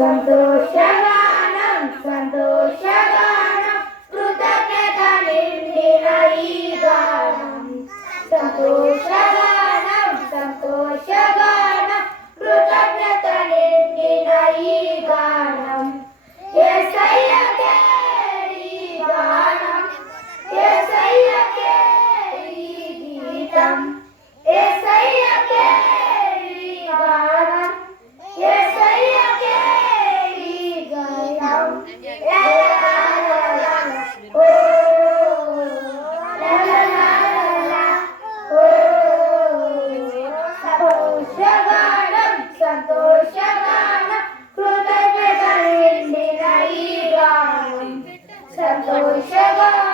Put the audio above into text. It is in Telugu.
సంతోషగానం సంతోషగానం కృతజ్ఞత నిండిన ఈ గానం సంతోషగానం సంతోషగానం కృతజ్ఞత నిండిన ఈ గానం యేసయ్యకే ఈ గానం యేసయ్యకే ఈ గీతం యేసయ్యకే ఈ గానం యేసయ్యకే ఈ గానం లా లా లా ఓ లా లా లా ఓ సంతోషగానం సంతోషగానం కృతజ్ఞత నిండిన ఈ గానం సంతోషగానం